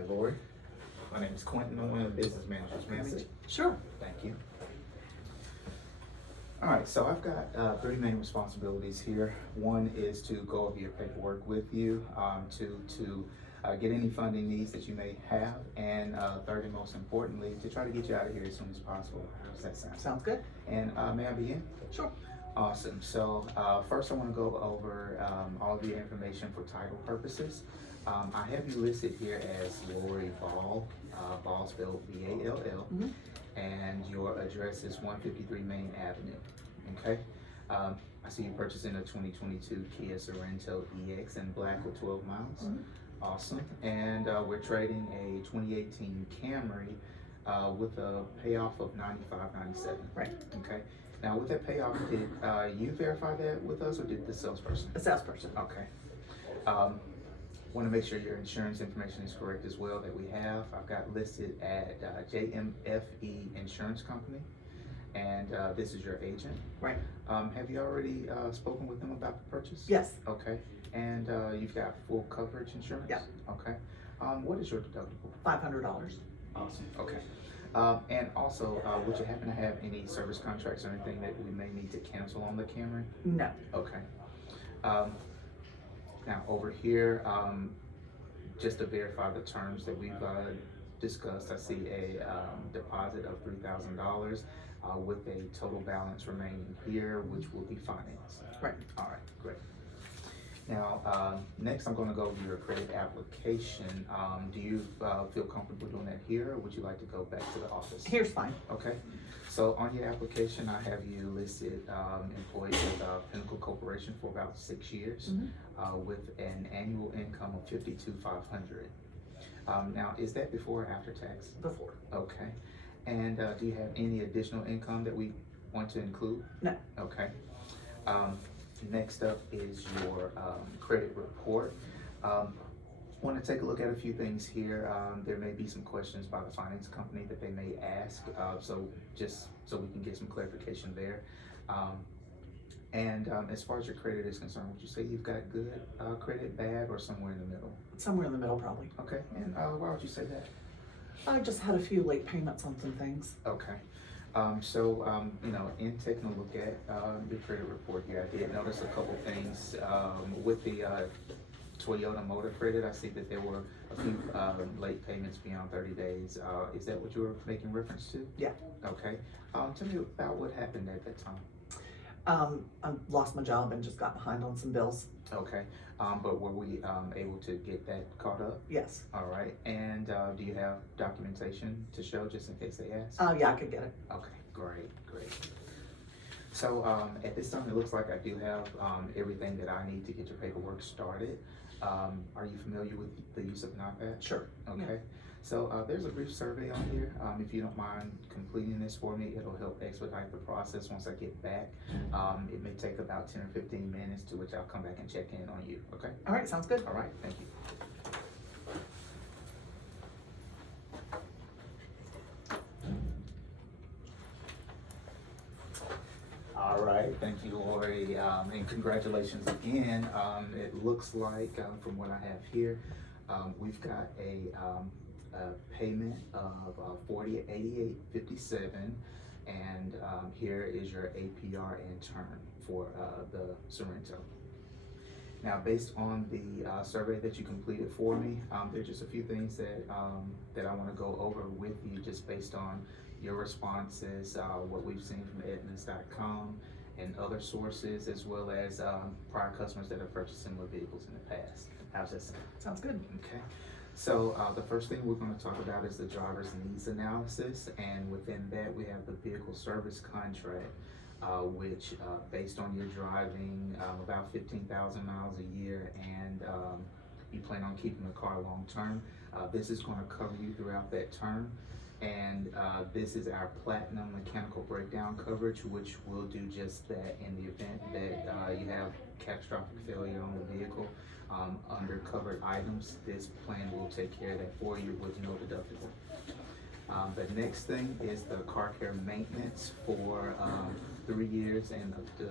Hi, Lori. My name is Quinton. I'm one of the business managers. May I sit? Sure. Thank you. All right, so I've got three main responsibilities here. One is to go over your paperwork with you, to get any funding needs that you may have, and third and most importantly, to try to get you out of here as soon as possible. How does that sound? Sounds good. And may I begin? Sure. Awesome. So first I want to go over all of your information for title purposes. I have you listed here as Lori Ball, Ball spelled B-A-L-L, and your address is 153 Main Avenue. Okay. I see you purchasing a 2022 Kia Sorento EX in black with 12 miles. Awesome. And we're trading a 2018 Camry with a payoff of $95.97. Right. Okay. Now, with that payoff, did you verify that with us, or did the salesperson? The salesperson. Okay. Want to make sure your insurance information is correct as well that we have. I've got listed at JMFE Insurance Company, and this is your agent. Right. Have you already spoken with them about the purchase? Yes. Okay. And you've got full coverage insurance? Yeah. Okay. What is your deductible? $500. Awesome. Okay. And also, would you happen to have any service contracts or anything that we may need to cancel on the Camry? No. Okay. Now over here, just to verify the terms that we've discussed, I see a deposit of $3,000 with a total balance remaining here, which will be financed. Right. All right, great. Now, next I'm going to go over your credit application. Do you feel comfortable doing that here, or would you like to go back to the office? Here's fine. Okay. So on your application, I have you listed employed with Pinnacle Corporation for about 6 years with an annual income of $52,500. Now, is that before or after tax? Before. Okay. And do you have any additional income that we want to include? No. Okay. Next up is your credit report. Want to take a look at a few things here. There may be some questions by the finance company that they may ask, so just so we can get some clarification there. And as far as your credit is concerned, would you say you've got good credit, bad, or somewhere in the middle? Somewhere in the middle, probably. Okay, and why would you say that? I just had a few late payments on some things. Okay. You know, in taking a look at your credit report here, I did notice a couple things with the Toyota Motor Credit. I see that there were a few late payments beyond 30 days. Is that what you were making reference to? Yeah. Okay. Tell me about what happened at that time. I lost my job and just got behind on some bills. Okay. But were we able to get that caught up? Yes. All right. And do you have documentation to show just in case they ask? Yeah, I could get it. Okay, great. So at this time, it looks like I do have everything that I need to get your paperwork started. Are you familiar with the use of an iPad? Sure. Okay. Yeah. So there's a brief survey on here. If you don't mind completing this for me, it'll help expedite the process once I get back. It may take about 10 or 15 minutes, to which I'll come back and check in on you, okay? All right, sounds good. All right, thank you. All right, thank you, Lori, and congratulations again. It looks like, from what I have here, we've got a payment of $40.88.57, and here is your APR in turn for the Sorento. Now, based on the survey that you completed for me, there's just a few things that that I want to go over with you, just based on your responses, what we've seen from Edmunds.com and other sources, as well as prior customers that have purchased similar vehicles in the past. How's that sound? Sounds good. Okay. So the first thing we're going to talk about is the driver's needs analysis, and within that we have the vehicle service contract, which based on your driving about 15,000 miles a year, and you plan on keeping the car long term, this is going to cover you throughout that term. And this is our platinum mechanical breakdown coverage, which will do just that in the event that you have catastrophic failure on the vehicle. Under covered items, this plan will take care of that for you with no deductible. The next thing is the car care maintenance for 3 years and up to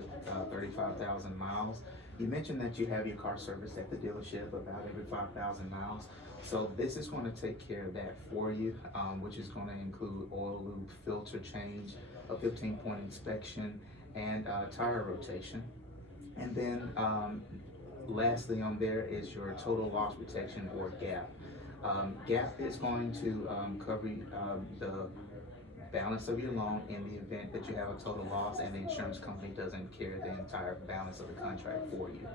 35,000 miles. You mentioned that you have your car serviced at the dealership about every 5,000 miles. So this is going to take care of that for you, which is going to include oil, lube, filter change, a 15-point inspection, and tire rotation. And then lastly on there is your total loss protection, or GAP. GAP is going to cover the balance of your loan in the event that you have a total loss and the insurance company doesn't carry the entire balance of the contract for you.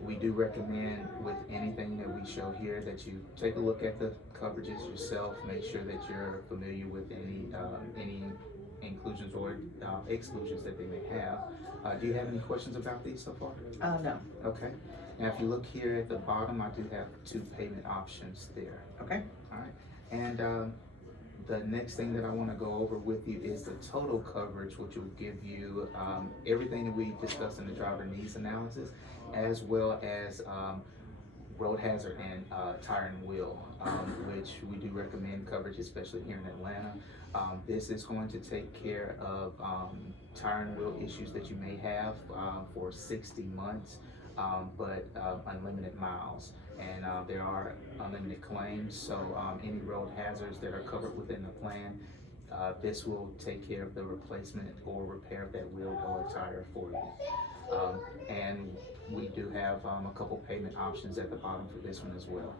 We do recommend with anything that we show here that you take a look at the coverages yourself, make sure that you're familiar with any inclusions or exclusions that they may have. Do you have any questions about these so far? No. Okay. Now, if you look here at the bottom, I do have 2 payment options there. Okay. All right. And the next thing that I want to go over with you is the total coverage, which will give you everything that we discussed in the driver needs analysis, as well as road hazard and tire and wheel, which we do recommend coverage, especially here in Atlanta. This is going to take care of tire and wheel issues that you may have for 60 months, but unlimited miles. And there are unlimited claims, so any road hazards that are covered within the plan, this will take care of the replacement or repair of that wheel or tire for you. And we do have a couple payment options at the bottom for this one as well.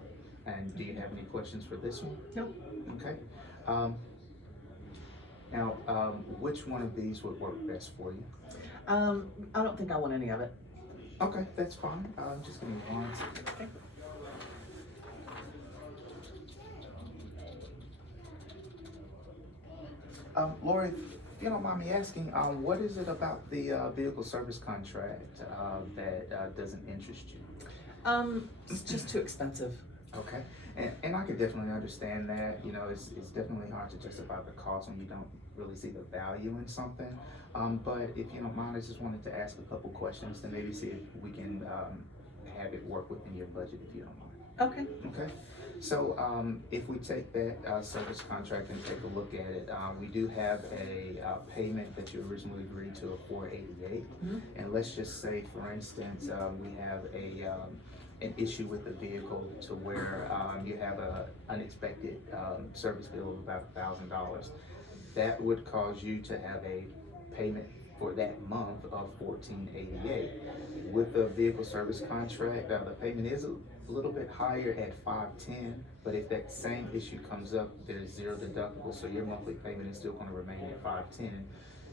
And do you have any questions for this one? No. Okay. Now, which one of these would work best for you? I don't think I want any of it. Okay, that's fine. Just give me 1 second. Okay. Lori, if you don't mind me asking, what is it about the vehicle service contract that doesn't interest you? It's just too expensive. Okay, and I could definitely understand that. You know, it's definitely hard to justify the cost when you don't really see the value in something. But if you don't mind, I just wanted to ask a couple questions to maybe see if we can have it work within your budget, if you don't mind. Okay. Okay, so if we take that service contract and take a look at it, we do have a payment that you originally agreed to of $488, and let's just say, for instance, we have an issue with the vehicle to where you have an unexpected service bill of about $1,000. That would cause you to have a payment for that month of $1,488. With the vehicle service contract, the payment is a little bit higher at $510, but if that same issue comes up, there's 0 deductible, so your monthly payment is still going to remain at $510.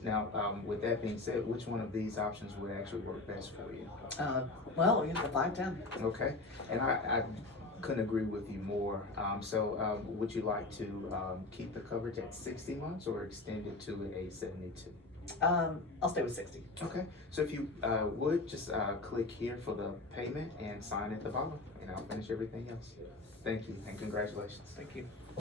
Now, with that being said, which one of these options would actually work best for you? Well, we get the 510. Okay, and I couldn't agree with you more. So would you like to keep the coverage at 60 months or extend it to a 72? I'll stay with 60. Okay, so if you would just click here for the payment and sign at the bottom, and I'll finish everything else. Thank you and congratulations. Thank you.